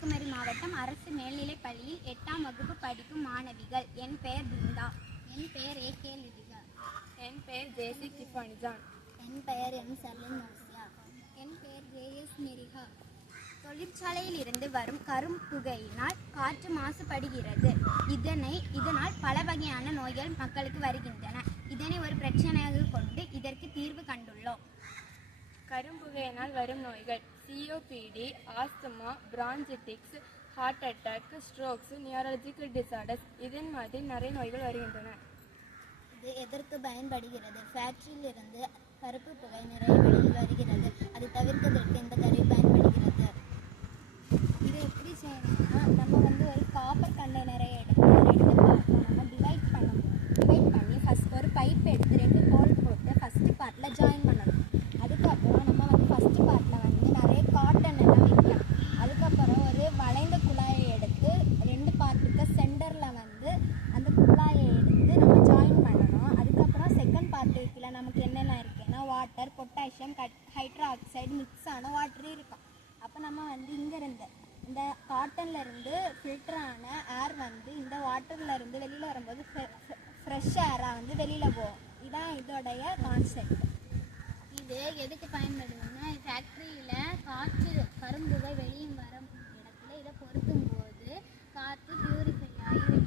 கன்னியாகுமரி மாவட்டம் அரசு மேல்நிலைப் பள்ளியில் 8ஆம் வகுப்பு படிக்கும் மாணவிகள். என் பெயர் பிருந்தா. என் பெயர் ஏ.கே. லிதிகா. என் பெயர் ஜேசி கிஃபானிஜான். என் பெயர் எம். சலீம் மௌசியா. என் பெயர் ஜே.எஸ். மிரிகா. தொழிற்சாலையில் இருந்து வரும் கரும்புகையினால் காற்று மாசுபடுகிறது. இதனால் பல வகையான நோய்கள் மக்களுக்கு வருகின்றன. இதனை ஒரு பிரச்சனையாக கொண்டு இதற்கு தீர்வு கண்டுள்ளோம். கரும்புகையினால் வரும் நோய்கள் COPD, asthma, bronchitis, heart attack, strokes, neurological disorders இதன் மாதிரி நிறைய நோய்கள் வருகின்றன. இது எதற்கு பயன்படுகிறது? ஃபேக்டரியில் இருந்து கருப்பு புகை நிறைய வெளியில் வருகிறது. அதை தவிர்ப்பதற்கு இந்த கருவி பயன்படுகிறது. இதை எப்படி செய்யணும்னா, நம்ம ஒரு காப்பர் கண்டெய்னரை எடுத்து 2 பார்ட்டில் நம்ம டிவைட் பண்ணி ஃபஸ்ட் ஒரு பைப் எடுத்து 2 ஹோல் போட்டு ஃபஸ்ட்டு பார்ட்டில் ஜாயின் பண்ணணும். அதுக்கப்புறம் நம்ம ஃபஸ்ட்டு பார்ட்டில் நிறைய காட்டன் எல்லாம் வைக்கலாம். அதுக்கப்புறம் ஒரு வளைந்த குழாயை எடுத்து 2 பார்ட்டுக்கு சென்டரில் அந்த குழாயை எடுத்து நம்ம ஜாயின் பண்ணணும். அதுக்கப்புறம் செகண்ட் பார்ட்டுக்கில் நமக்கு என்னென்ன இருக்குன்னா வாட்டர், பொட்டாசியம், ஹைட்ராக்சைடு மிக்ஸ் ஆன வாட்டர் இருக்கும். அப்போ நம்ம இங்கேருந்து இந்த காட்டனில் இருந்து ஃபில்டரான ஏர் இந்த வாட்டரில் இருந்து வெளியில் வரும்போது ஃப்ரெஷ் ஏராக வெளியில் போகும். இதுதான் இதோடைய கான்செப்ட். இது எதுக்கு பயன்படுதுன்னா, ஃபேக்ட்ரியில் காற்று கரும்புகை வெளியே வர இடத்துல இதை பொருத்தும் போது காற்று பியூரிஃபை ஆகி